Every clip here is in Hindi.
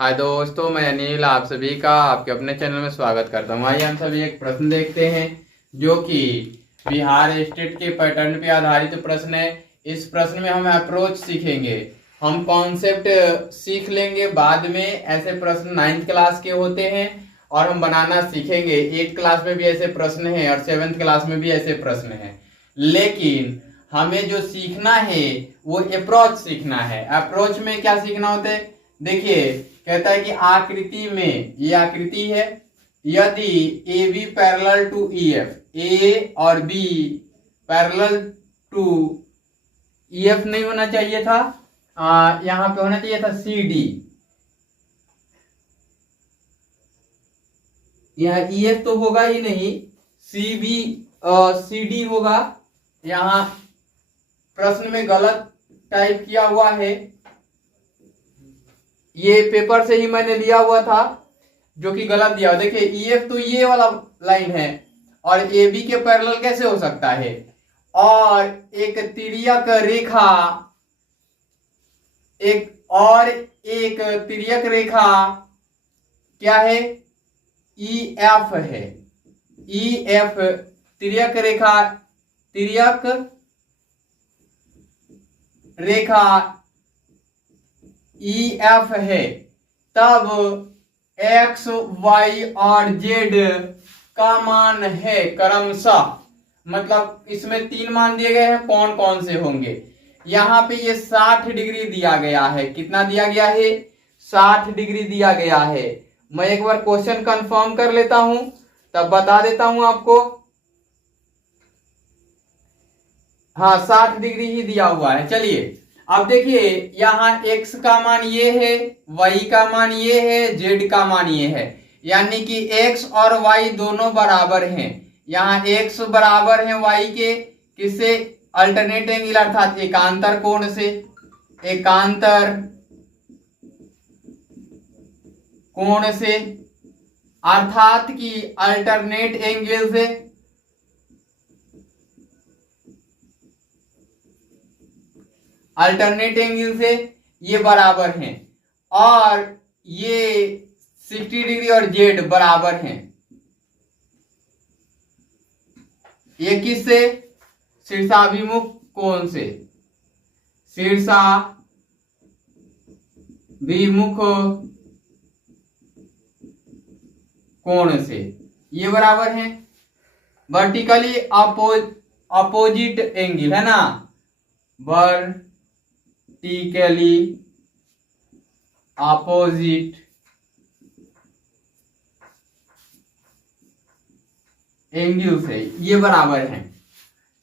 हाय दोस्तों, मैं अनिल आप सभी का आपके अपने चैनल में स्वागत करता हूँ। आइए हम सभी एक प्रश्न देखते हैं जो कि बिहार स्टेट के पैटर्न पे आधारित प्रश्न है। इस प्रश्न में हम अप्रोच सीखेंगे, हम कॉन्सेप्ट सीख लेंगे। बाद में ऐसे प्रश्न 9th क्लास के होते हैं और हम बनाना सीखेंगे। 8th क्लास में भी ऐसे प्रश्न हैं और 7th क्लास में भी ऐसे प्रश्न हैं, लेकिन हमें जो सीखना है वो अप्रोच सीखना है। अप्रोच में क्या सीखना होता है? देखिए, कहता है कि आकृति में, ये आकृति है, यदि A B parallel to E F, A और B parallel to E F नहीं होना चाहिए था, यहां पे होना चाहिए था सी डी। यहाँ ई एफ तो होगा ही नहीं, सी बी सी डी होगा। यहां प्रश्न में गलत टाइप किया हुआ है, ये पेपर से ही मैंने लिया हुआ था जो कि गलत दिया। देखिए, ई एफ तो ये वाला लाइन है और ए बी के पैरेलल कैसे हो सकता है? और एक तिर्यक रेखा, एक तिर्यक रेखा क्या है? ई एफ है। ई एफ तिर्यक रेखा ई एफ है। तब एक्स वाई और जेड का मान है क्रमशः, मतलब इसमें 3 मान दिए गए हैं, कौन कौन से होंगे? यहां पे ये 60 डिग्री दिया गया है। कितना दिया गया है? 60 डिग्री दिया गया है। मैं एक बार क्वेश्चन कंफर्म कर लेता हूं, तब बता देता हूं आपको। हाँ, 60 डिग्री ही दिया हुआ है। चलिए अब देखिए, यहाँ x का मान ये है, y का मान ये है, z का मान ये है, यानी कि x और y दोनों बराबर हैं। यहाँ x बराबर है y के किससे? अल्टरनेट एंगल अर्थात एकांतर कोण से, एकांतर कोण से, अर्थात कि अल्टरनेट एंगल से। अल्टरनेट एंगल से ये बराबर हैं और ये 60 डिग्री और जेड बराबर हैं। ये किससे? शीर्षाभिमुख कोण से, शीर्षाभिमुख कोण से ये बराबर हैं। वर्टिकली अपोजिट एंगल है ना, वर्टिकली अपोजिट एंगल से ये बराबर हैं।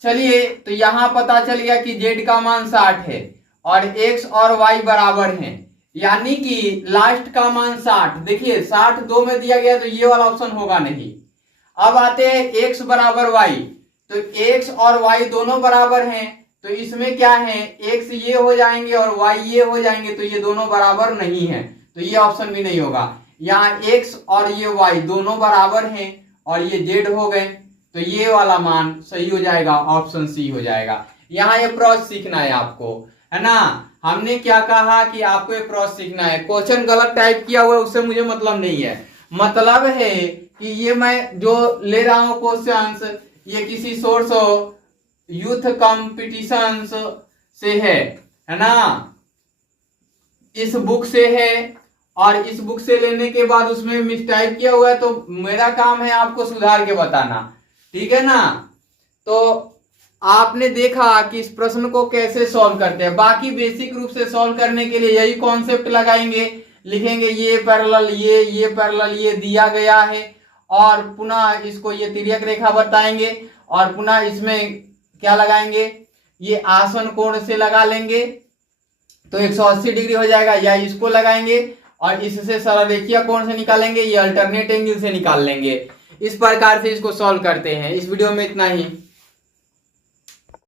चलिए, तो यहां पता चल गया कि z का मान 60 है और x और y बराबर हैं, यानी कि लास्ट का मान 60। देखिए, 60 दो में दिया गया तो ये वाला ऑप्शन होगा नहीं। अब आते हैं x बराबर y, तो x और y दोनों बराबर हैं, तो इसमें क्या है? x ये हो जाएंगे और y ये हो जाएंगे, तो ये दोनों बराबर नहीं है, तो ये ऑप्शन भी नहीं होगा। यहाँ x और ये y दोनों बराबर हैं और ये z हो गए, तो ये वाला मान सही हो जाएगा, ऑप्शन सी हो जाएगा। यहाँ ये अप्रोच सीखना है आपको, है ना। हमने क्या कहा कि आपको ये अप्रोच सीखना है। क्वेश्चन गलत टाइप किया हुआ है उससे मुझे मतलब नहीं है, मतलब है कि ये मैं जो ले रहा हूं क्वेश्चंस, ये किसी सोर्स यूथ कॉम्पिटिशंस से है ना, इस बुक से है। और इस बुक से लेने के बाद उसमें मिसटाइप किया हुआ है, तो मेरा काम है आपको सुधार के बताना, ठीक है ना। तो आपने देखा कि इस प्रश्न को कैसे सॉल्व करते हैं। बाकी बेसिक रूप से सॉल्व करने के लिए यही कॉन्सेप्ट लगाएंगे, लिखेंगे ये पैरेलल, ये पैरेलल, ये दिया गया है, और पुनः इसको ये तिर्यक रेखा बताएंगे और पुनः इसमें क्या लगाएंगे? ये आसन कोण से लगा लेंगे तो 180 डिग्री हो जाएगा, या इसको लगाएंगे और इससे सरल रेखीय कोण से निकालेंगे, ये अल्टरनेट एंगल से निकाल लेंगे। इस प्रकार से इसको सॉल्व करते हैं। इस वीडियो में इतना ही।